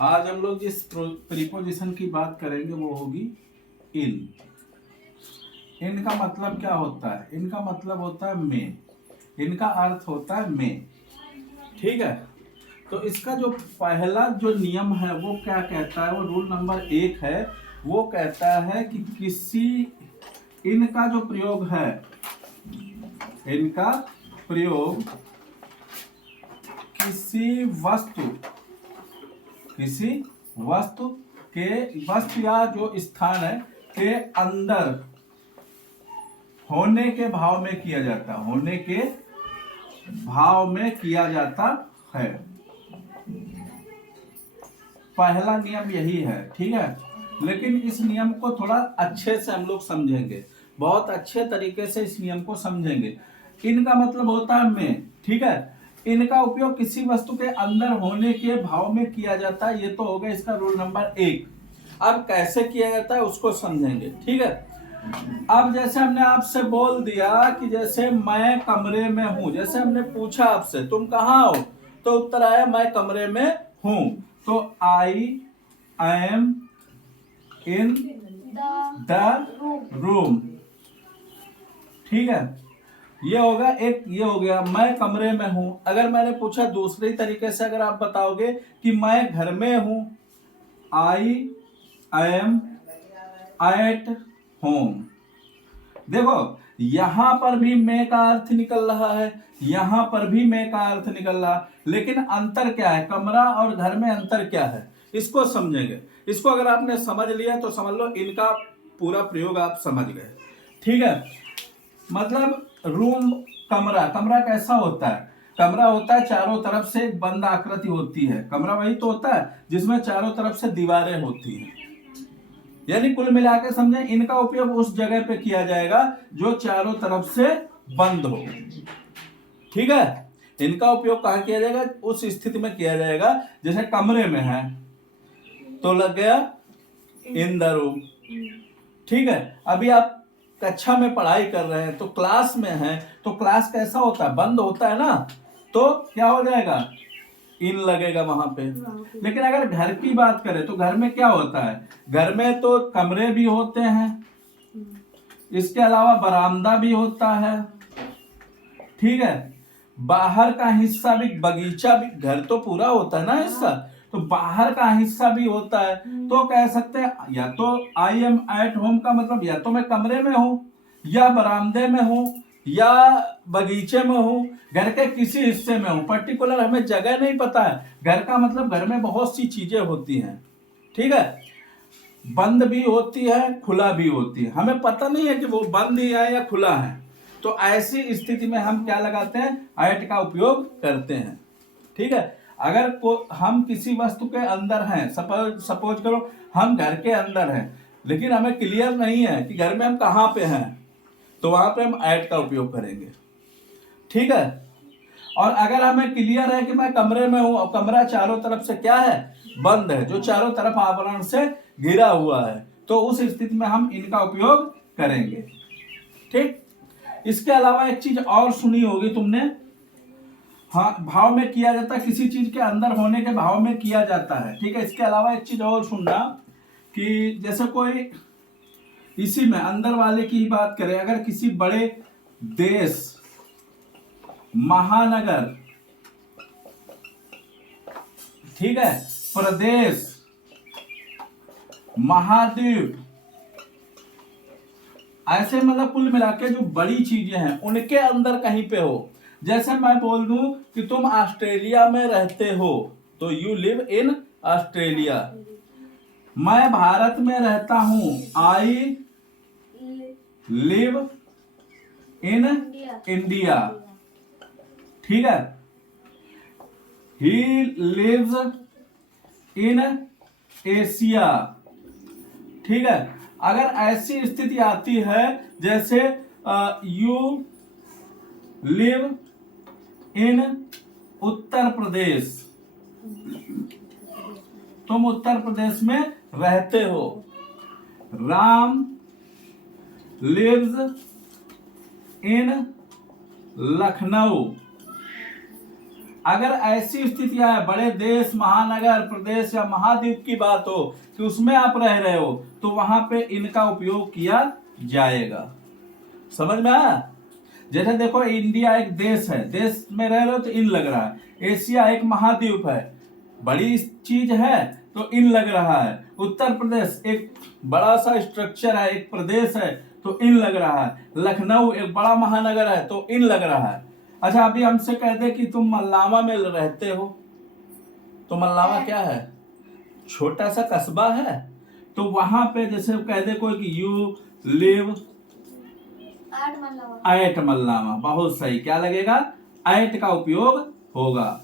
आज हम लोग जिस प्रीपोजिशन की बात करेंगे वो होगी इन। इन का मतलब क्या होता है? इनका मतलब होता है में। इनका अर्थ होता है में। ठीक है, तो इसका जो पहला जो नियम है वो क्या कहता है? वो रूल नंबर 1 है। वो कहता है कि किसी इनका जो प्रयोग है, इनका प्रयोग किसी वस्तु के वस्तु या जो स्थान है के अंदर होने के भाव में किया जाता है। होने के भाव में किया जाता है। पहला नियम यही है। ठीक है, लेकिन इस नियम को थोड़ा अच्छे से हम लोग समझेंगे, बहुत अच्छे तरीके से इस नियम को समझेंगे। इनका मतलब होता है में। ठीक है, इनका उपयोग किसी वस्तु के अंदर होने के भाव में किया जाता है। ये तो हो गया इसका रूल नंबर 1। अब कैसे किया जाता है उसको समझेंगे। ठीक है, अब जैसे हमने आपसे बोल दिया कि जैसे मैं कमरे में हूं, जैसे हमने पूछा आपसे तुम कहाँ हो, तो उत्तर आया मैं कमरे में हूं। तो I am in the room. ठीक है, ये होगा एक, ये हो गया मैं कमरे में हूं। अगर मैंने पूछा दूसरे तरीके से, अगर आप बताओगे कि मैं घर में हूं, आई एम एट होम। देखो यहां पर भी मैं का अर्थ निकल रहा है, यहां पर भी मैं का अर्थ निकल रहा है, लेकिन अंतर क्या है? कमरा और घर में अंतर क्या है इसको समझेंगे। इसको अगर आपने समझ लिया तो समझ लो इनका पूरा प्रयोग आप समझ गए। ठीक है, मतलब रूम, कमरा। कमरा कैसा होता है? कमरा होता है चारों तरफ से एक बंद आकृति होती है। कमरा वही तो होता है जिसमें चारों तरफ से दीवारें होती हैं। यानी कुल मिला के समझे, इनका उपयोग उस जगह पे किया जाएगा जो चारों तरफ से बंद हो। ठीक है, इनका उपयोग कहां किया जाएगा? उस स्थिति में किया जाएगा जैसे कमरे में है तो लग गया इन द रूम। ठीक है, अभी आप कक्षा में पढ़ाई कर रहे हैं तो क्लास में हैं, तो क्लास कैसा होता है? बंद होता है ना, तो क्या हो जाएगा? इन लगेगा वहां पे। लेकिन अगर घर की बात करें तो घर में क्या होता है? घर में तो कमरे भी होते हैं, इसके अलावा बरामदा भी होता है। ठीक है, बाहर का हिस्सा भी, बगीचा भी, घर तो पूरा होता है ना हिस्सा, तो बाहर का हिस्सा भी होता है। तो कह सकते हैं या तो आई एम एट होम का मतलब या तो मैं कमरे में हूं, या बरामदे में हूं, या बगीचे में हूं, घर के किसी हिस्से में हूं। पर्टिकुलर हमें जगह नहीं पता है। घर का मतलब घर में बहुत सी चीजें होती हैं। ठीक है, बंद भी होती है, खुला भी होती है, हमें पता नहीं है कि वो बंद ही है या खुला है। तो ऐसी स्थिति में हम क्या लगाते हैं? एट का उपयोग करते हैं। ठीक है, अगर हम किसी वस्तु के अंदर हैं, सपोज करो हम घर के अंदर हैं, लेकिन हमें क्लियर नहीं है कि घर में हम कहां पे हैं, तो वहां पे हम एट का उपयोग करेंगे। ठीक है, और अगर हमें क्लियर है कि मैं कमरे में हूं और कमरा चारों तरफ से क्या है? बंद है, जो चारों तरफ आवरण से घिरा हुआ है, तो उस स्थिति में हम इनका उपयोग करेंगे। ठीक, इसके अलावा एक चीज और सुनी होगी तुमने, हाँ, भाव में किया जाता है, किसी चीज के अंदर होने के भाव में किया जाता है। ठीक है, इसके अलावा एक चीज और सुनना कि जैसे कोई, इसी में अंदर वाले की ही बात करें, अगर किसी बड़े देश, महानगर, ठीक है, प्रदेश, महाद्वीप, ऐसे मतलब कुल मिला के जो बड़ी चीजें हैं उनके अंदर कहीं पे हो। जैसे मैं बोल दूं कि तुम ऑस्ट्रेलिया में रहते हो, तो यू लिव इन ऑस्ट्रेलिया। मैं भारत में रहता हूं, आई लिव इन इंडिया। ठीक है, ही लिव्स इन एशिया। ठीक है, अगर ऐसी स्थिति आती है जैसे you live in Uttar Pradesh, तुम उत्तर प्रदेश में रहते हो। Ram lives in Lucknow. अगर ऐसी स्थितियां है, बड़े देश, महानगर, प्रदेश या महाद्वीप की बात हो कि उसमें आप रह रहे हो, तो वहां पे इनका उपयोग किया जाएगा। समझ में आया? जैसे देखो इंडिया एक देश है, देश में रह रहे हो तो इन लग रहा है। एशिया एक महाद्वीप है, बड़ी चीज है तो इन लग रहा है। उत्तर प्रदेश एक बड़ा सा स्ट्रक्चर है, एक प्रदेश है तो इन लग रहा है। लखनऊ एक बड़ा महानगर है तो इन लग रहा है। अच्छा, अभी हमसे कह दे कि तुम मल्लावा में रहते हो, तो मल्लावा क्या है? छोटा सा कस्बा है। तो वहां पे जैसे कह दे कोई कि यू लिव एट मल्लावा, बहुत सही। क्या लगेगा? एट का उपयोग होगा।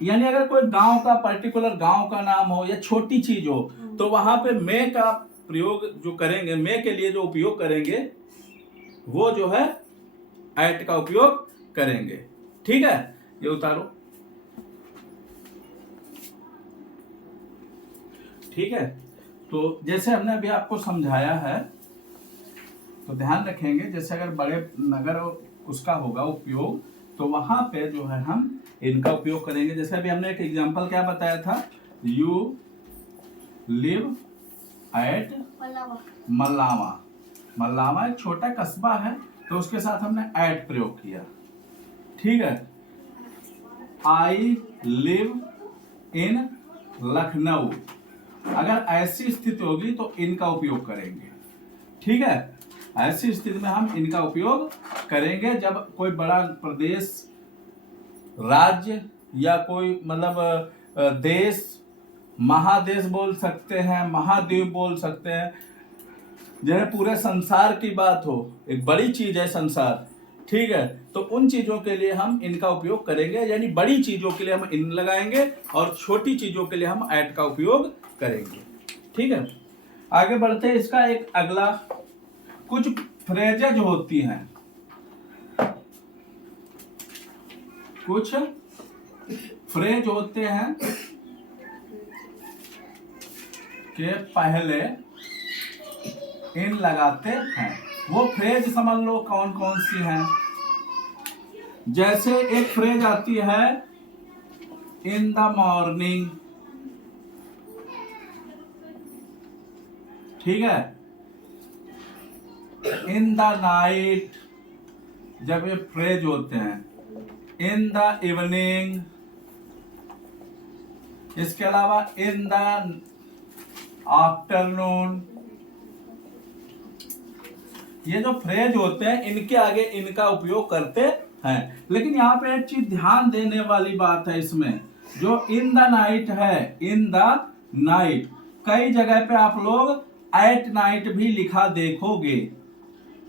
यानी अगर कोई गांव का, पर्टिकुलर गांव का नाम हो या छोटी चीज हो, तो वहां पे मे का प्रयोग जो करेंगे, मे के लिए जो उपयोग करेंगे वो जो है एट का उपयोग करेंगे। ठीक है, ये उतारो। ठीक है, तो जैसे हमने अभी आपको समझाया है, तो ध्यान रखेंगे जैसे अगर बड़े नगर उसका होगा उपयोग, तो वहां पे जो है हम इनका उपयोग करेंगे। जैसे अभी हमने एक एग्जांपल क्या बताया था, you live at Mallawan. Mallawan एक छोटा कस्बा है तो उसके साथ हमने एट प्रयोग किया। ठीक है, आई लिव इन लखनऊ, अगर ऐसी स्थिति होगी तो इनका उपयोग करेंगे। ठीक है, ऐसी स्थिति में हम इनका उपयोग करेंगे जब कोई बड़ा प्रदेश, राज्य या कोई मतलब देश, महादेश बोल सकते हैं, महाद्वीप बोल सकते हैं, जैसे पूरे संसार की बात हो, एक बड़ी चीज है संसार। ठीक है, तो उन चीजों के लिए हम इनका उपयोग करेंगे, यानी बड़ी चीजों के लिए हम इन लगाएंगे और छोटी चीजों के लिए हम एट का उपयोग करेंगे। ठीक है, आगे बढ़ते हैं। इसका एक अगला, कुछ फ्रेजेज होती हैं, कुछ फ्रेज होते हैं के पहले इन लगाते हैं। वो फ्रेज समझ लो कौन कौन सी हैं। जैसे एक फ्रेज आती है इन द मॉर्निंग। ठीक है, इन द नाइट, जब ये फ्रेज होते हैं। इन द इवनिंग, इसके अलावा इन द आफ्टरनून। ये जो फ्रेज होते हैं इनके आगे इनका उपयोग करते हैं। लेकिन यहाँ पे एक चीज ध्यान देने वाली बात है इसमें, जो इन द नाइट है, इन द नाइट, कई जगह पे आप लोग एट नाइट भी लिखा देखोगे।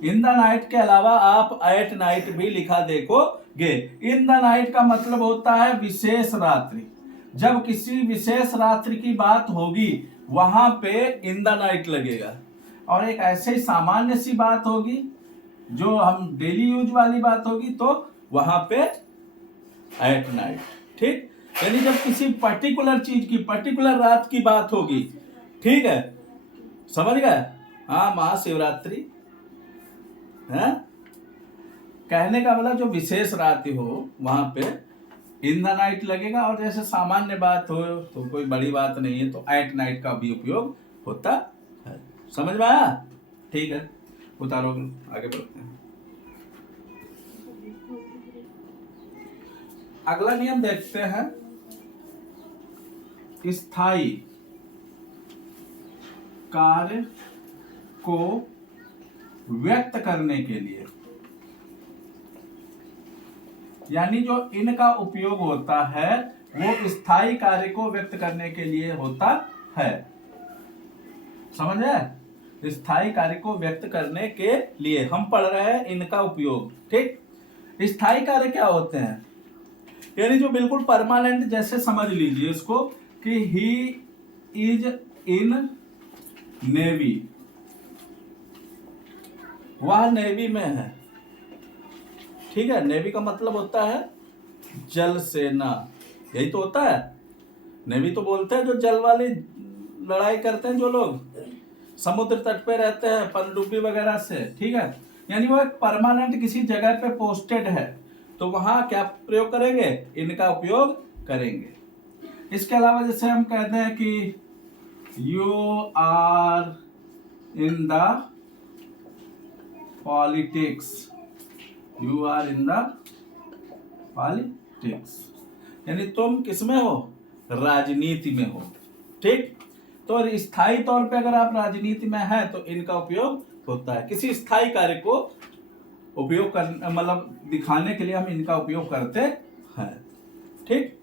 इन द नाइट के अलावा आप एट नाइट भी लिखा देखोगे। इन द नाइट का मतलब होता है विशेष रात्रि। जब किसी विशेष रात्रि की बात होगी वहां पे इन द नाइट लगेगा। और एक ऐसे ही सामान्य सी बात होगी जो हम डेली यूज वाली बात होगी तो वहां पे एट नाइट। ठीक, यानी जब किसी पर्टिकुलर चीज की, पर्टिकुलर रात की बात होगी। ठीक है, समझ गए? हाँ, महाशिवरात्रि है कहने का मतलब जो विशेष रात हो वहां पे इन द नाइट लगेगा। और जैसे सामान्य बात हो तो कोई बड़ी बात नहीं है तो एट नाइट का भी उपयोग होता है। समझ में आया? ठीक है, उतारो, आगे बढ़ते हैं। अगला नियम देखते हैं, स्थायी कार्य को व्यक्त करने के लिए, यानी जो इनका उपयोग होता है वो स्थायी कार्य को व्यक्त करने के लिए होता है। समझ है? स्थायी कार्य को व्यक्त करने के लिए हम पढ़ रहे हैं इनका उपयोग। ठीक, स्थायी कार्य क्या होते हैं? यानी जो बिल्कुल परमानेंट, जैसे समझ लीजिए इसको कि ही इज इन नेवी, वह नेवी में है। ठीक है, नेवी का मतलब होता है जल सेना, यही तो होता है। नेवी तो बोलते हैं जो जल वाली लड़ाई करते हैं, जो लोग समुद्र तट पे रहते हैं पनडुब्बी वगैरह से। ठीक है, यानी वो एक परमानेंट किसी जगह पे पोस्टेड है तो वहां क्या प्रयोग करेंगे, इनका उपयोग करेंगे। इसके अलावा जैसे हम कहते हैं कि you are in the politics, you are in the politics, यानी तुम किसमें हो, राजनीति में हो। ठीक, तो स्थायी तौर पे अगर आप राजनीति में हैं तो इनका उपयोग होता है। किसी स्थायी कार्य को उपयोग कर मतलब दिखाने के लिए हम इनका उपयोग करते हैं। ठीक,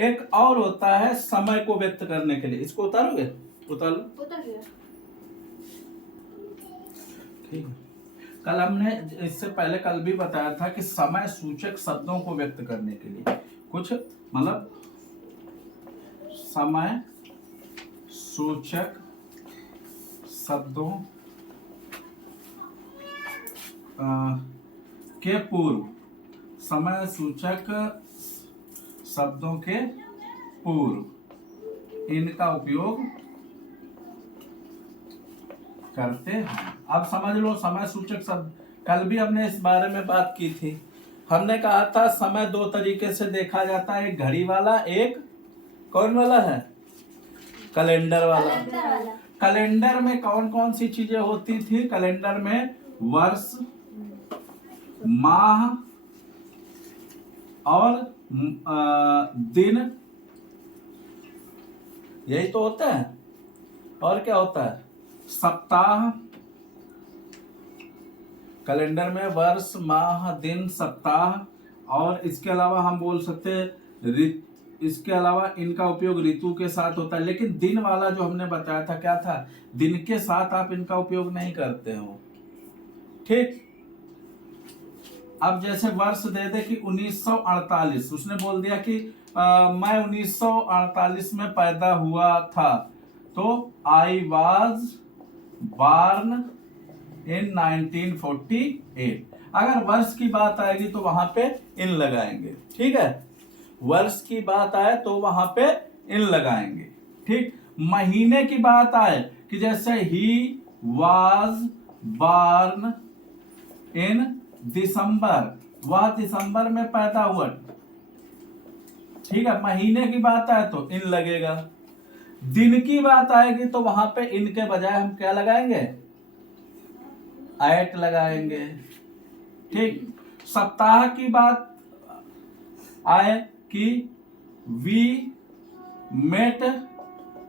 एक और होता है समय को व्यक्त करने के लिए, इसको उतारोगे, उतार लो। ठीक, कल हमने इससे पहले कल भी बताया था कि समय सूचक शब्दों को व्यक्त करने के लिए कुछ मतलब समय सूचक शब्दों के पूर्व, समय सूचक शब्दों के पूर्व इनका उपयोग करते हैं। अब समझ लो समय सूचक शब्द, कल भी हमने इस बारे में बात की थी। हमने कहा था समय दो तरीके से देखा जाता है, एक घड़ी वाला, एक कौन वाला है, कैलेंडर वाला। कैलेंडर में कौन कौन सी चीजें होती थी, कैलेंडर में वर्ष, माह और दिन, यही तो होता है। और क्या होता है, सप्ताह, कैलेंडर में वर्ष, माह, दिन, सप्ताह। और इसके अलावा हम बोल सकते हैं इसके अलावा इनका उपयोग ऋतु के साथ होता है। लेकिन दिन वाला जो हमने बताया था क्या था, दिन के साथ आप इनका उपयोग नहीं करते हो। ठीक, अब जैसे वर्ष दे दे कि 1948, उसने बोल दिया कि मैं 1948 में पैदा हुआ था, तो आई वॉज बॉर्न इन 1948। अगर वर्ष की बात आएगी तो वहां पे इन लगाएंगे। ठीक है, वर्ष की बात आए तो वहां पे इन लगाएंगे। ठीक, महीने की बात आए कि जैसे ही वॉज बॉर्न इन दिसंबर, वह दिसंबर में पैदा हुआ। ठीक है, महीने की बात आए तो इन लगेगा। दिन की बात आएगी तो वहां पे इनके बजाय हम क्या लगाएंगे, एट लगाएंगे। ठीक, सप्ताह की बात आए कि we met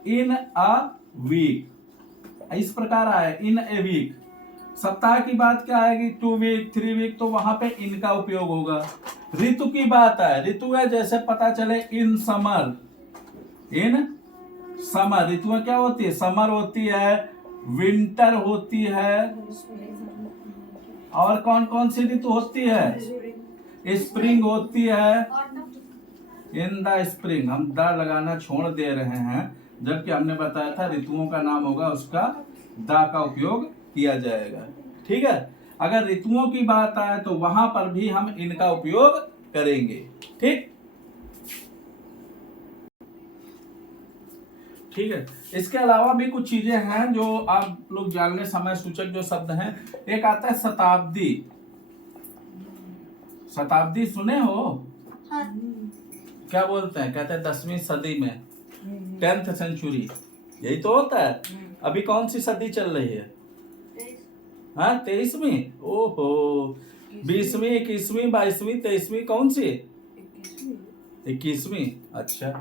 in a week, इस प्रकार आए इन ए वीक। सप्ताह की बात क्या आएगी, 2 वीक, 3 वीक, तो वहां पे इनका उपयोग होगा। ऋतु की बात है, ऋतु है जैसे पता चले इन समर, इन समर। ऋतुएं क्या होती है, समर होती है, विंटर होती है, और कौन कौन सी ऋतु होती है, स्प्रिंग होती है, इन द स्प्रिंग। हम द लगाना छोड़ दे रहे हैं, जबकि हमने बताया था ऋतुओं का नाम होगा उसका द का उपयोग किया जाएगा। ठीक है, अगर ऋतुओं की बात आए तो वहां पर भी हम इनका उपयोग करेंगे। ठीक, ठीक है, इसके अलावा भी कुछ चीजें हैं जो आप लोग जान लें। समय सूचक जो शब्द हैं, एक आता है शताब्दी। शताब्दी सुने हो? हाँ। क्या बोलते हैं, कहते हैं 10वीं सदी में, 10th सेंचुरी, यही तो होता है। अभी कौन सी सदी चल रही है, हाँ 23वीं, ओहो 20वीं, 21वीं, 22वीं, 23वीं, कौन सी 21वीं। अच्छा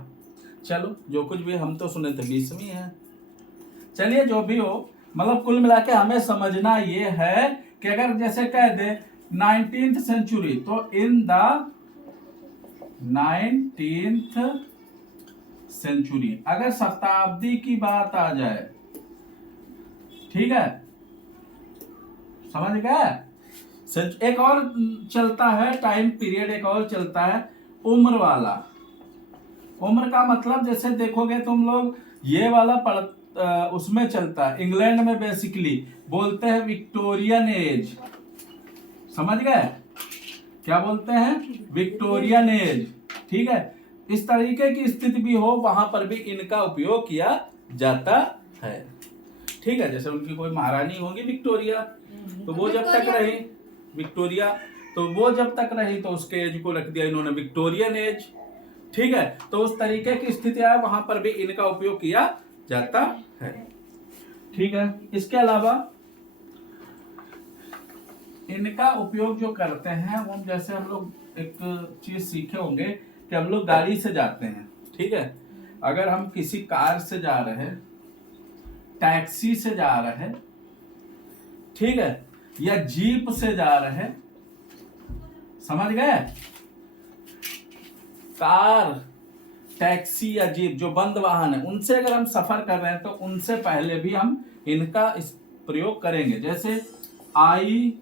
चलो, जो कुछ भी हम तो सुने थे 20वीं है। चलिए जो भी हो, मतलब कुल मिला के हमें समझना ये है कि अगर जैसे कह दे 19th सेंचुरी, तो इन द 19th सेंचुरी। अगर शताब्दी की बात आ जाए, ठीक है, समझ गए। एक और चलता है टाइम पीरियड, एक और चलता है उम्र वाला। उम्र का मतलब जैसे देखोगे तुम लोग, ये वाला उसमें चलता है, इंग्लैंड में बेसिकली बोलते हैं विक्टोरियन एज। समझ गए, क्या बोलते हैं, विक्टोरियन एज। ठीक है, इस तरीके की स्थिति भी हो, वहां पर भी इनका उपयोग किया जाता है। ठीक है, जैसे उनकी कोई महारानी होगी विक्टोरिया, तो वो जब तक रही विक्टोरिया, तो वो जब तक रही तो उसके एज को रख दिया इन्होंने विक्टोरियन एज। ठीक है, तो उस तरीके की स्थिति है, वहां पर भी इनका उपयोग किया जाता है। ठीक है, इसके अलावा इनका उपयोग जो करते हैं वो, जैसे हम लोग एक चीज सीखे होंगे कि हम लोग गाड़ी से जाते हैं। ठीक है, अगर हम किसी कार से जा रहे हैं, टैक्सी से जा रहे हैं, ठीक है, या जीप से जा रहे हैं, समझ गए, कार, टैक्सी या जीप जो बंद वाहन है, उनसे अगर हम सफर कर रहे हैं तो उनसे पहले भी हम इनका इस प्रयोग करेंगे। जैसे I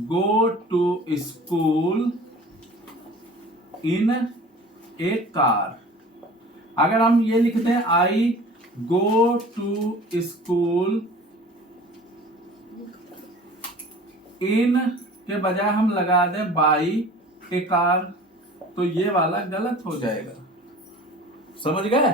go to school in a car, अगर हम ये लिखते हैं आई गो टू स्कूल इन के बजाय हम लगा दें बाई ए कार, तो ये वाला गलत हो जाएगा। समझ गए?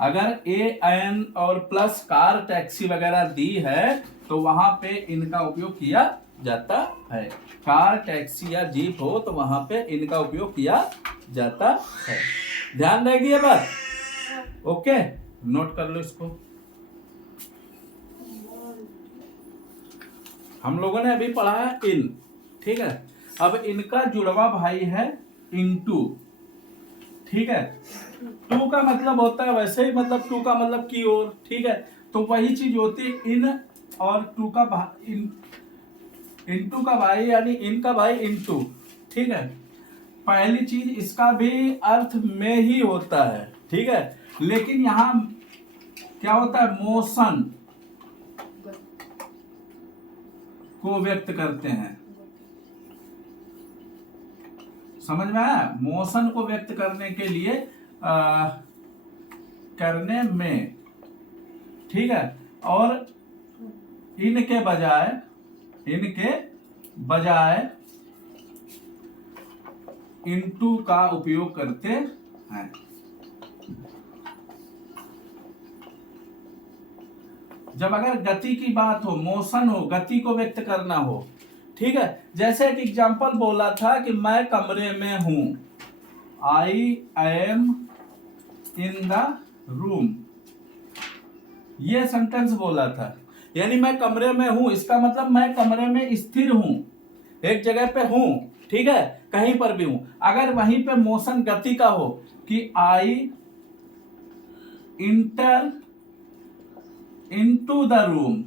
अगर ए एन और प्लस कार, टैक्सी वगैरह दी है तो वहां पे इनका उपयोग किया जाता है। कार, टैक्सी या जीप हो तो वहां पे इनका उपयोग किया जाता है। ध्यान रहेगी ये बात? ओके, नोट कर लो इसको। हम लोगों ने अभी पढ़ा है इन, ठीक है। अब इनका जुड़वा भाई है इनटू, ठीक है। टू का मतलब होता है वैसे ही, मतलब टू का मतलब की ओर, ठीक है। तो वही चीज होती है इन और टू का भाई, इनटू का भाई यानी इन का भाई इनटू, ठीक है। पहली चीज इसका भी अर्थ में ही होता है, ठीक है, लेकिन यहां क्या होता है, मोशन को व्यक्त करते हैं। समझ में आया? मोशन को व्यक्त करने के लिए करने में, ठीक है। और इनके बजाय इनटू का उपयोग करते हैं। जब अगर गति की बात हो, मोशन हो, गति को व्यक्त करना हो, ठीक है। जैसे एक एग्जांपल बोला था कि मैं कमरे में हूं, I am in the room, ये सेंटेंस बोला था, यानी मैं कमरे में हूं, इसका मतलब मैं कमरे में स्थिर हूं, एक जगह पे हूं, ठीक है, कहीं पर भी हूं। अगर वहीं पे मोशन गति का हो कि आई इंटर इनटू द रूम,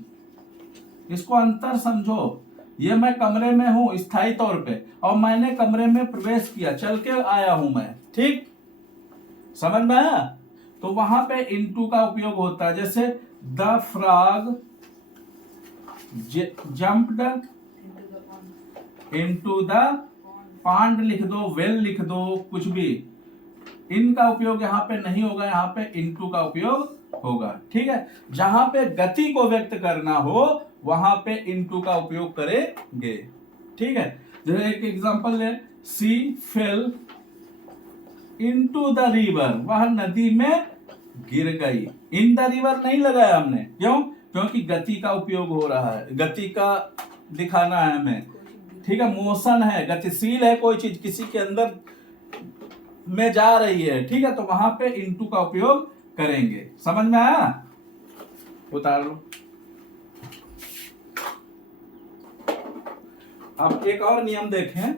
इसको अंतर समझो, ये मैं कमरे में हूं स्थायी तौर पे, और मैंने कमरे में प्रवेश किया, चल के आया हूं मैं, ठीक, समझ में आया? तो वहां पे इनटू का उपयोग होता है। जैसे the frog jumped into the pond लिख दो, वेल लिख दो, कुछ भी, इनका उपयोग यहाँ पे नहीं होगा, यहाँ पे इनटू का उपयोग होगा, ठीक है। जहां पे गति को व्यक्त करना हो वहां पे इनटू का उपयोग करेंगे, ठीक है। जैसे एक एग्जांपल ले, सी फेल इनटू द रिवर, वह नदी में गिर गई। इन द रिवर नहीं लगाया हमने, क्यों? क्योंकि गति का उपयोग हो रहा है, गति का दिखाना है हमें, ठीक है। मोशन है, गतिशील है, कोई चीज किसी के अंदर में जा रही है, ठीक है, तो वहां पे इनटू का उपयोग करेंगे। समझ में आया? उतार लो। अब एक और नियम देखें,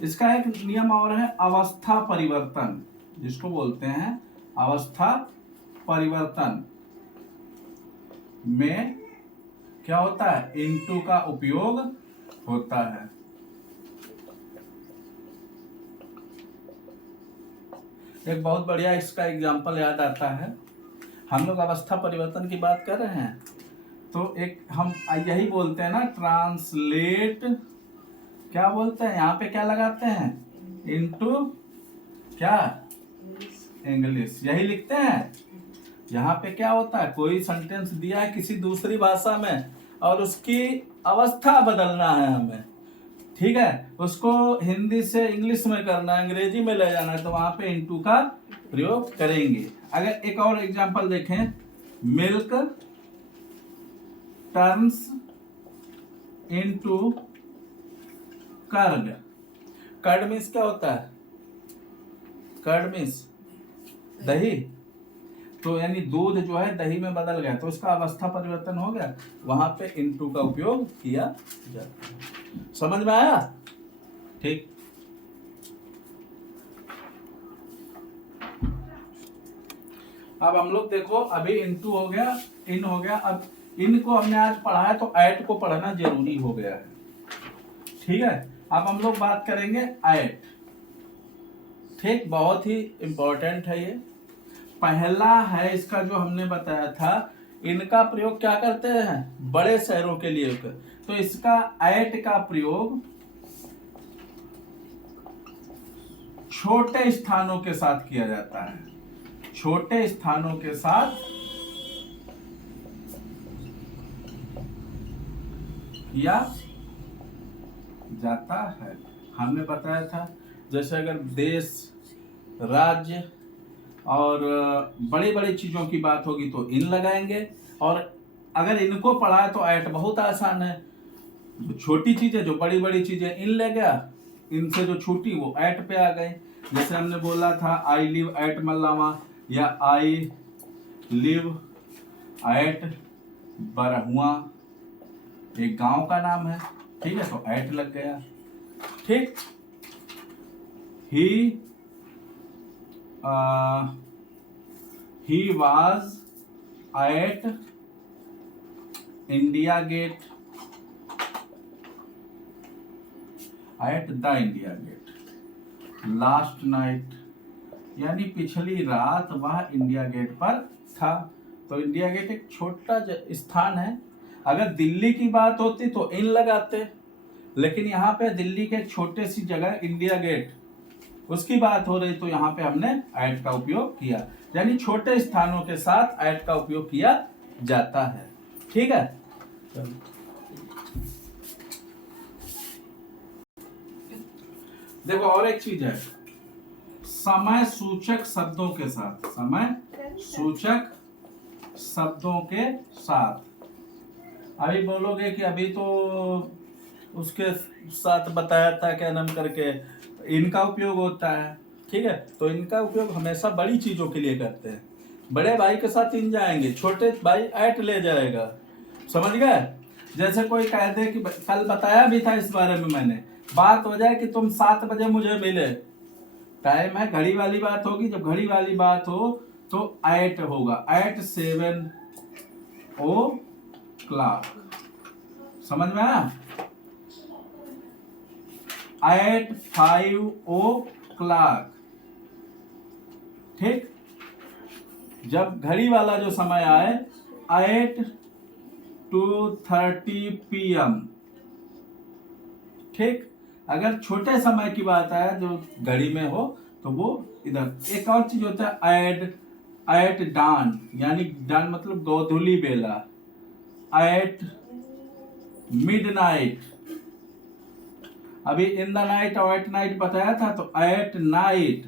इसका एक नियम और है अवस्था परिवर्तन, जिसको बोलते हैं अवस्था परिवर्तन में क्या होता है, इनटू का उपयोग होता है। एक बहुत बढ़िया इसका एग्जांपल याद आता है, हम लोग अवस्था परिवर्तन की बात कर रहे हैं तो एक हम यही बोलते हैं ना, ट्रांसलेट, क्या बोलते हैं, यहाँ पे क्या लगाते हैं, इनटू क्या, इंग्लिश, यही लिखते हैं। यहाँ पे क्या होता है, कोई सेंटेंस दिया है किसी दूसरी भाषा में और उसकी अवस्था बदलना है हमें, ठीक है, उसको हिंदी से इंग्लिश में करना है, अंग्रेजी में ले जाना है, तो वहां पे इनटू का प्रयोग करेंगे। अगर एक और एग्जांपल देखें, milk turns into curd. Curd means क्या होता है? कर्ड मीन्स दही। तो यानी दूध जो है दही में बदल गया, तो इसका अवस्था परिवर्तन हो गया, वहां पे इनटू का उपयोग किया जाता है। समझ में आया? ठीक। अब हम लोग देखो, अभी इनटू हो गया, इन हो गया, अब इन को हमने आज पढ़ा है तो ऐट को पढ़ना जरूरी हो गया है। ठीक है, अब हम लोग बात करेंगे ऐट। ठीक, बहुत ही इंपॉर्टेंट है ये। पहला है इसका जो हमने बताया था, इनका प्रयोग क्या करते हैं? बड़े शहरों के लिए। तो इसका ऐट का प्रयोग छोटे स्थानों के साथ किया जाता है। छोटे स्थानों के साथ किया जाता है। हमने बताया था, जैसे अगर देश, राज्य और बड़ी बड़ी चीजों की बात होगी तो इन लगाएंगे, और अगर इनको पढ़ा तो ऐट बहुत आसान है। जो छोटी चीजें, जो बड़ी बड़ी चीजें इन ले गया, इनसे जो छूटी वो ऐट पे आ गए। जैसे हमने बोला था आई लिव एट मल्लावा, या आई लिव एट बरहुआ, एक गांव का नाम है। ठीक है, तो ऐट लग गया। ठीक। He was at India gate, at the India gate last night, यानी पिछली रात वह इंडिया गेट पर था। तो इंडिया गेट एक छोटा स्थान है। अगर दिल्ली की बात होती तो इन लगाते, लेकिन यहाँ पे दिल्ली के एक छोटे सी जगह इंडिया गेट, उसकी बात हो रही, तो यहाँ पे हमने ऐट का उपयोग किया। यानी छोटे स्थानों के साथ ऐट का उपयोग किया जाता है। ठीक है। देखो और एक चीज है, समय सूचक शब्दों के साथ, समय सूचक शब्दों के साथ। अभी बोलोगे कि अभी तो उसके साथ बताया था क्या नाम करके, इनका उपयोग होता है। ठीक है, तो इनका उपयोग हमेशा बड़ी चीजों के लिए करते हैं। बड़े भाई के साथ इन जाएंगे, छोटे भाई ऐट ले जाएगा। समझ गए? जैसे कोई कह दे कि कल बताया भी था इस बारे में मैंने, बात हो जाए कि तुम 7 बजे मुझे मिले, टाइम है, घड़ी वाली बात होगी। जब घड़ी वाली बात हो तो ऐट होगा, एट 7 o'clock। समझ में आया? Eight 5 o'clock। ठीक। जब घड़ी वाला जो समय आए, एट 2:30 PM। ठीक। अगर छोटे समय की बात आए जो घड़ी में हो तो वो इधर। एक और चीज होता है एट डान, यानी डान मतलब गोधूली बेला, एट मिडनाइट। अभी इन द नाइट और एट नाइट बताया था, तो एट नाइट,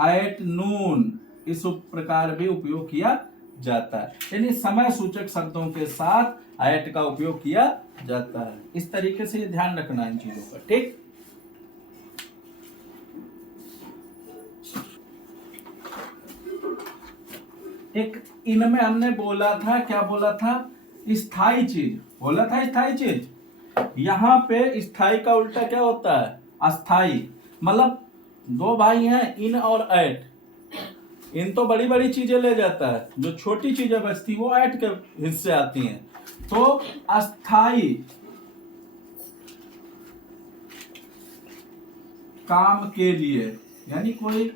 एट नून, इस प्रकार भी उपयोग किया जाता है। यानी समय सूचक शब्दों के साथ एट का उपयोग किया जाता है। इस तरीके से ये ध्यान रखना इन चीजों का। ठीक। एक इनमें हमने बोला था, क्या बोला था? स्थायी चीज बोला था, स्थायी चीज। यहां पे स्थायी का उल्टा क्या होता है? अस्थाई। मतलब दो भाई हैं, इन और ऐट, इन तो बड़ी बड़ी चीजें ले जाता है, जो छोटी चीजें बचती वो ऐट के हिस्से आती हैं। तो अस्थाई काम के लिए, यानी कोई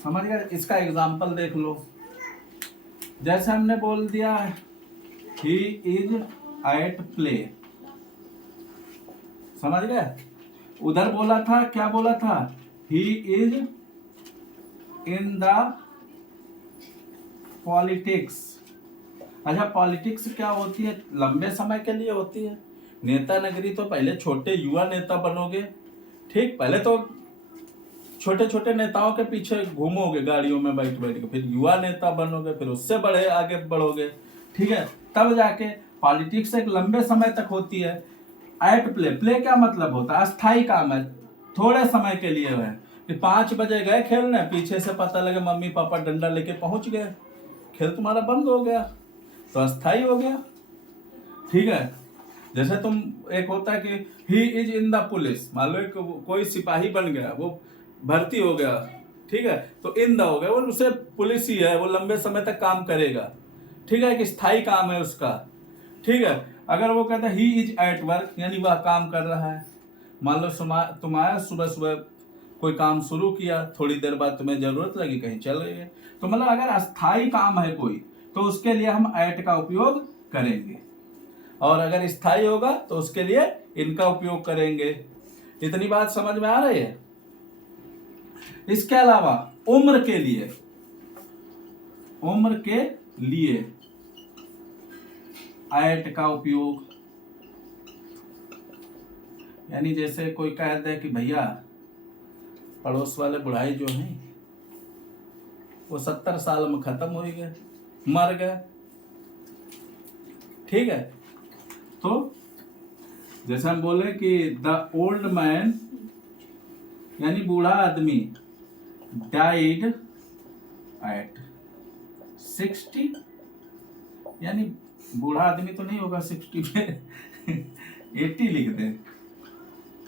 समझ गए? इसका एग्जाम्पल देख लो। जैसे हमने बोल दिया ही इज एट प्ले, समझ गए? उधर बोला था, क्या बोला था? He is in the politics. अच्छा, पॉलिटिक्स क्या होती है? लंबे समय के लिए होती है। नेता नगरी तो पहले छोटे युवा नेता बनोगे। ठीक, पहले तो छोटे छोटे नेताओं के पीछे घूमोगे गाड़ियों में बैठ बैठ के, फिर युवा नेता बनोगे, फिर उससे बड़े आगे बढ़ोगे। ठीक है, तब जाके पॉलिटिक्स एक लंबे समय तक होती है। एट प्ले, प्ले क्या मतलब होता है, अस्थाई काम है, थोड़े समय के लिए है कि 5 बजे गए खेलने, पीछे से पता लगे मम्मी पापा डंडा लेके पहुंच गए, खेल तुम्हारा बंद हो गया, तो अस्थाई हो गया। ठीक है, जैसे तुम, एक होता है कि he is in the police, मान लो कोई सिपाही बन गया, वो भर्ती हो गया, ठीक है, तो इन द हो गया, वो उसे पुलिस ही है, वो लंबे समय तक काम करेगा। ठीक है, एक स्थायी काम है उसका। ठीक है, अगर वो कहता है ही इज एट वर्क, यानी वह काम कर रहा है। मान लो तुम आया सुबह सुबह, कोई काम शुरू किया, थोड़ी देर बाद तुम्हें जरूरत लगी, कहीं चल गए, तो मतलब अगर अस्थाई काम है कोई, तो उसके लिए हम एट का उपयोग करेंगे, और अगर स्थायी होगा तो उसके लिए इनका उपयोग करेंगे। इतनी बात समझ में आ रही है। इसके अलावा उम्र के लिए, उम्र के लिए एट का उपयोग, यानी जैसे कोई कहता है कि भैया पड़ोस वाले बुढ़ाई जो है वो 70 साल में खत्म हो गए, मर गए। ठीक है, तो जैसे हम बोले कि द ओल्ड मैन, यानी बूढ़ा आदमी, डाइड एट 60, यानी बूढ़ा आदमी तो नहीं होगा 60 पे 80 लिख दे,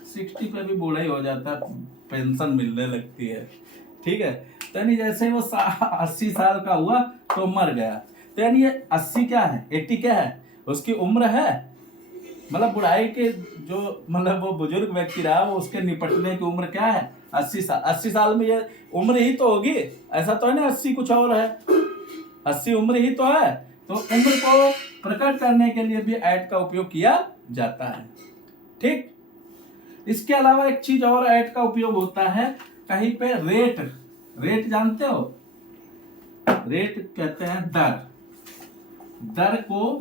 60 पे भी बूढ़ा ही हो जाता है, पेंशन मिलने लगती है। ठीक है, तो यानी जैसे वो 80 साल का हुआ तो मर गया, तो यानी ये 80 क्या है, 80 क्या है, उसकी उम्र है, मतलब बुढ़ाई के जो, मतलब वो बुजुर्ग व्यक्ति रहा, वो उसके निपटने की उम्र क्या है, 80 साल। 80 साल में ये उम्र ही तो होगी, ऐसा तो है ना 80 कुछ और है, 80 उम्र ही तो है। तो उम्र को प्रकट करने के लिए भी एट का उपयोग किया जाता है। ठीक, इसके अलावा एक चीज और एट का उपयोग होता है, कहीं पे रेट, रेट जानते हो, रेट कहते हैं दर, दर को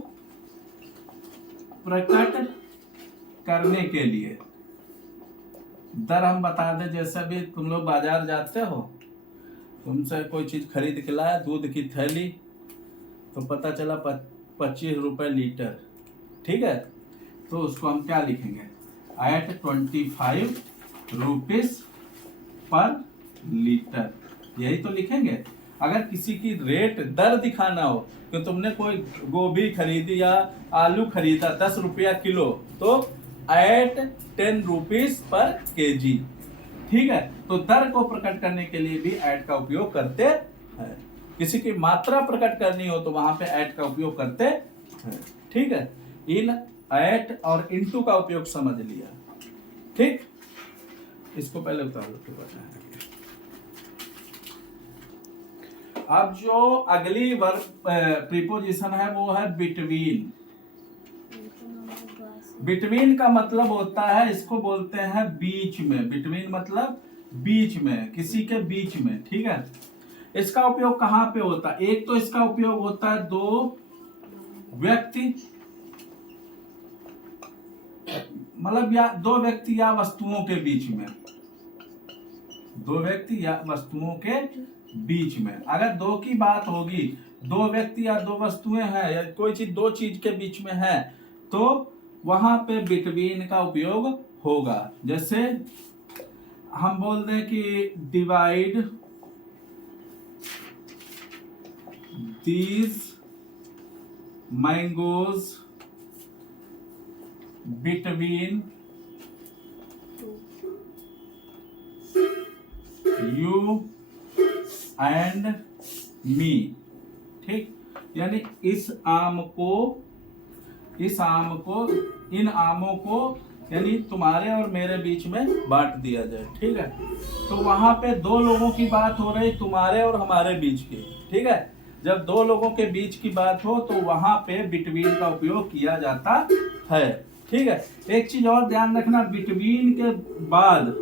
प्रकट करने के लिए। दर हम बता दें, जैसे भी तुम लोग बाजार जाते हो, तुमसे कोई चीज खरीद के लाया, दूध की थैली, तो पता चला 25 रुपए लीटर। ठीक है, तो उसको हम क्या लिखेंगे, एट 25 रुपीज पर लीटर, यही तो लिखेंगे। अगर किसी की रेट दर दिखाना हो कि तुमने कोई गोभी खरीदी या आलू खरीदा 10 रुपया किलो, तो एट 10 रुपीज पर केजी। ठीक है, तो दर को प्रकट करने के लिए भी एट का उपयोग करते हैं। किसी की मात्रा प्रकट करनी हो तो वहां पे एट का उपयोग करते हैं। ठीक है, इन, एट और इनटू का उपयोग समझ लिया। ठीक, इसको पहले उतार लो तो बताएंगे। अब जो अगली वर्ब प्रीपोजिशन है वो है बिटवीन। बिटवीन का मतलब होता है, इसको बोलते हैं बीच में, बिटवीन मतलब बीच में, किसी के बीच में। ठीक है, इसका उपयोग कहां पे होता है, एक तो इसका उपयोग होता है दो व्यक्ति, मतलब या दो व्यक्ति या वस्तुओं के बीच में, दो व्यक्ति या वस्तुओं के बीच में। अगर दो की बात होगी, दो व्यक्ति या दो वस्तुएं हैं, या कोई चीज दो चीज के बीच में है, तो वहां पे बिटवीन का उपयोग होगा। जैसे हम बोल दें कि divide these mangoes between you and me. ठीक, यानी इस आम को, इन आमों को, यानी तुम्हारे और मेरे बीच में बांट दिया जाए। ठीक है, तो वहां पे दो लोगों की बात हो रही, तुम्हारे और हमारे बीच की। ठीक है, जब दो लोगों के बीच की बात हो तो वहां पे बिटवीन का उपयोग किया जाता है। ठीक है, एक चीज और ध्यान रखना, बिटवीन के बाद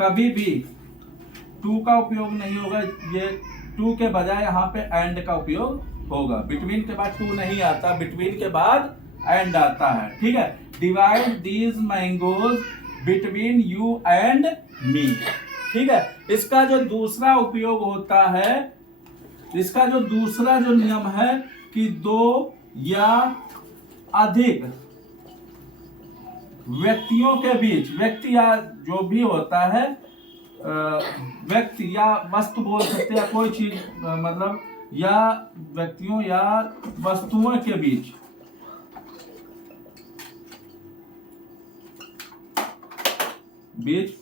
कभी भी टू का उपयोग नहीं होगा, ये टू के बजाय यहाँ पे एंड का उपयोग होगा। बिटवीन के बाद टू नहीं आता, बिटवीन के बाद एंड आता है। ठीक है, divide these mangoes between you and me. ठीक है, इसका जो दूसरा उपयोग होता है, इसका जो दूसरा जो नियम है कि दो या अधिक व्यक्तियों के बीच, व्यक्ति या जो भी होता है, व्यक्ति या वस्तु बोल सकते हैं, या कोई चीज, मतलब या व्यक्तियों या वस्तुओं के बीच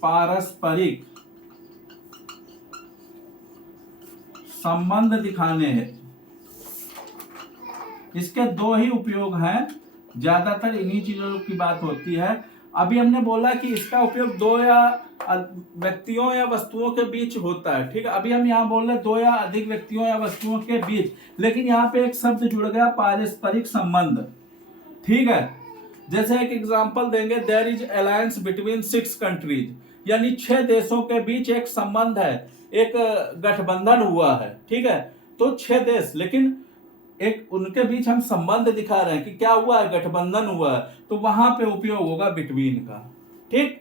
पारस्परिक संबंध दिखाने हैं। इसके दो ही उपयोग हैं, ज्यादातर इन्हीं चीजों की बात होती है। अभी हमने बोला कि इसका उपयोग दो या व्यक्तियों या वस्तुओं के बीच होता है, ठीक है। अभी हम यहाँ बोल रहे दो या अधिक व्यक्तियों या वस्तुओं के बीच, लेकिन यहाँ पे एक शब्द जुड़ गया, पारस्परिक संबंध, ठीक है। जैसे एक एग्जांपल देंगे, there is alliance between 6 countries, यानी 6 देशों के बीच एक संबंध है, एक गठबंधन हुआ है, ठीक है। तो 6 देश, लेकिन एक उनके बीच हम संबंध दिखा रहे हैं कि क्या हुआ है, गठबंधन हुआ है, तो वहां पे उपयोग होगा बिटवीन का, ठीक,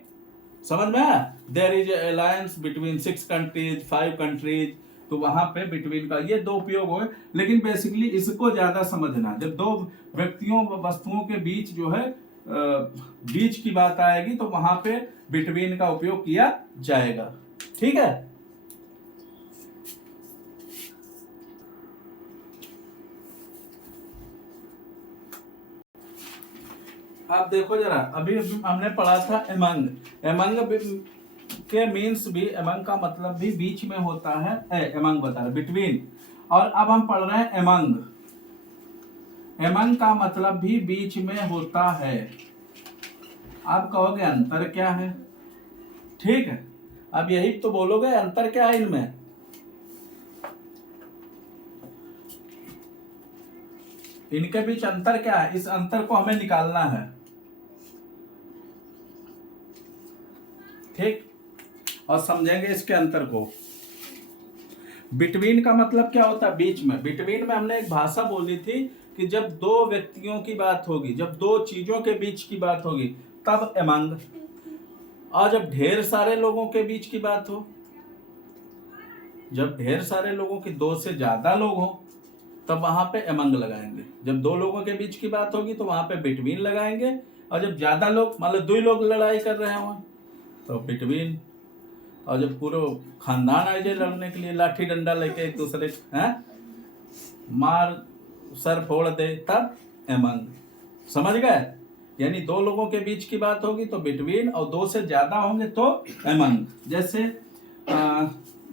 समझ में आया। There is alliance between 6 countries, 5 countries, तो वहां पे बिटवीन का ये दो उपयोग हुए। लेकिन बेसिकली इसको ज्यादा समझना, जब दो व्यक्तियों वस्तुओं के बीच जो है बीच की बात आएगी, तो वहां पे बिटवीन का उपयोग किया जाएगा, ठीक है। आप देखो जरा, अभी हमने पढ़ा था एमंग, एमंग के मीन्स भी, एमंग का मतलब भी बीच में होता है, एमंग बता रहे बिटवीन। और अब हम पढ़ रहे हैं एमंग, एमंग का मतलब भी बीच में होता है। आप कहोगे अंतर क्या है, ठीक है। अब यही तो बोलोगे, अंतर क्या है इनमें। इनके बीच अंतर क्या है, इस अंतर को हमें निकालना है, ठीक, और समझेंगे इसके अंतर को। बिटवीन का मतलब क्या होता है, बीच में। बिटवीन में हमने एक भाषा बोली थी कि जब दो व्यक्तियों की बात होगी, जब दो चीजों के बीच की बात होगी, तब एमंग। और जब ढेर सारे लोगों के बीच की बात हो, जब ढेर सारे लोगों की, 2 से ज्यादा लोग हो, तब वहां पे एमंग लगाएंगे। जब 2 लोगों के बीच की बात होगी तो वहां पे बिटवीन लगाएंगे। और जब ज्यादा लोग, मान लो 2 लोग लड़ाई कर रहे हो तो बिटवीन। और जब पूरे खानदान आ जाए लड़ने के लिए, लाठी डंडा लेके एक दूसरे हैं मार सर फोड़ दे, तब एमंग। समझ गए, यानी 2 लोगों के बीच की बात होगी तो बिटवीन, और 2 से ज्यादा होंगे तो एमंग। जैसे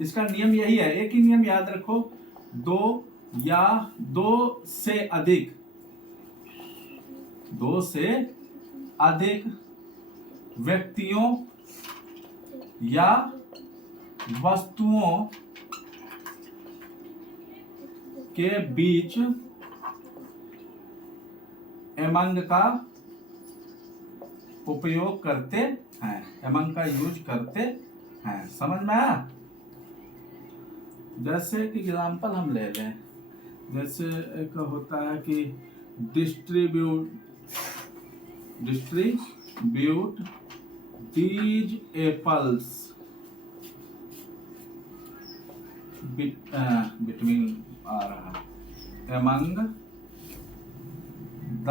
इसका नियम यही है, एक ही नियम याद रखो, 2 या 2 से अधिक, 2 से अधिक व्यक्तियों या वस्तुओं के बीच एमंग का उपयोग करते हैं, एमंग का यूज करते हैं। समझ में आया। जैसे कि एग्जांपल हम ले लें, जैसे एक होता है कि डिस्ट्रीब्यूट दीज एप्पल्स बिटवीन आ रहा है एमंग द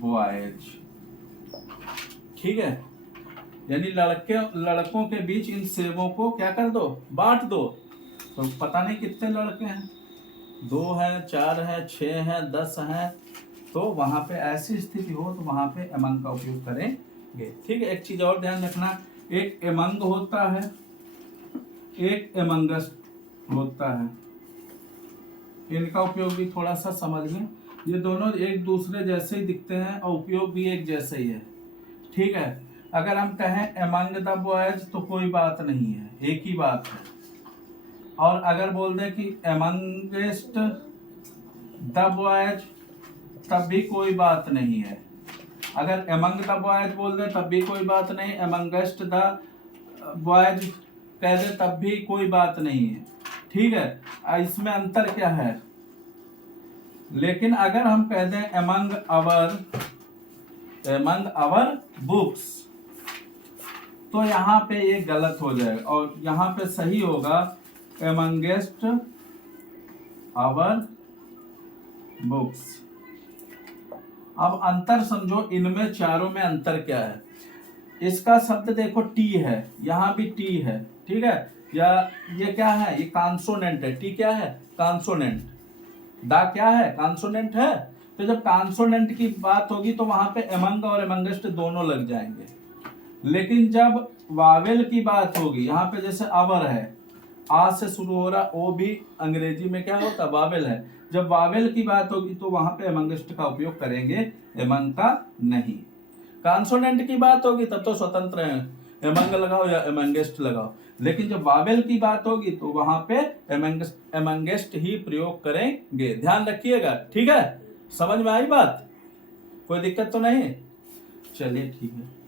बॉयज, ठीक है। यानी लड़कों के बीच इन सेबों को क्या कर दो, बांट दो। तो पता नहीं कितने लड़के हैं, 2 हैं, 4 हैं, 6 हैं, 10 हैं, तो वहां पे ऐसी स्थिति हो तो वहां पे एमंग का उपयोग करेंगे, ठीक है। एक चीज और ध्यान रखना, एक एमंग होता है, एक एमंगस होता है। इनका उपयोग भी थोड़ा सा समझ लें, ये दोनों एक दूसरे जैसे ही दिखते हैं और उपयोग भी एक जैसे ही है, ठीक है। अगर हम कहें एमंग द बॉयज तो कोई बात नहीं है, एक ही बात है। और अगर बोल दें कि एमंगेस्ट द बॉयज, तब भी कोई बात नहीं है। अगर एमंग द बॉयज बोल दें तब भी कोई बात नहीं, एमंगेस्ट द बॉयज कह दे तब भी कोई बात नहीं है, ठीक है। इसमें अंतर क्या है, लेकिन अगर हम कह दें एमंग आवर बुक्स, तो यहाँ पे ये गलत हो जाएगा, और यहाँ पे सही होगा एमंगेस्ट आवर बुक्स। अब अंतर समझो, इनमें चारों में अंतर क्या है। इसका शब्द देखो टी है, यहां भी टी है, ठीक है, या ये क्या है, ये कॉन्सोनेंट है। टी क्या है, कॉन्सोनेंट। दा क्या है, कॉन्सोनेंट है। तो जब कॉन्सोनेंट की बात होगी तो वहां पे एमंग और एमंगस्ट दोनों लग जाएंगे। लेकिन जब वावेल की बात होगी, यहाँ पे जैसे अवर है, आ से शुरू हो रहा, ओ भी अंग्रेजी में क्या होता है, वावेल है। जब वावेल की बात होगी तो वहां पे एमंगस्ट का उपयोग करेंगे, एमंग का नहीं। कॉन्सोनेंट की बात होगी तब तो स्वतंत्र है, एमंग लगाओ या एमंगेस्ट लगाओ। लेकिन जब वावेल की बात होगी तो वहां पे एमंगेस्ट ही प्रयोग करेंगे, ध्यान रखिएगा, ठीक है। समझ में आई बात, कोई दिक्कत तो नहीं। चलिए ठीक है।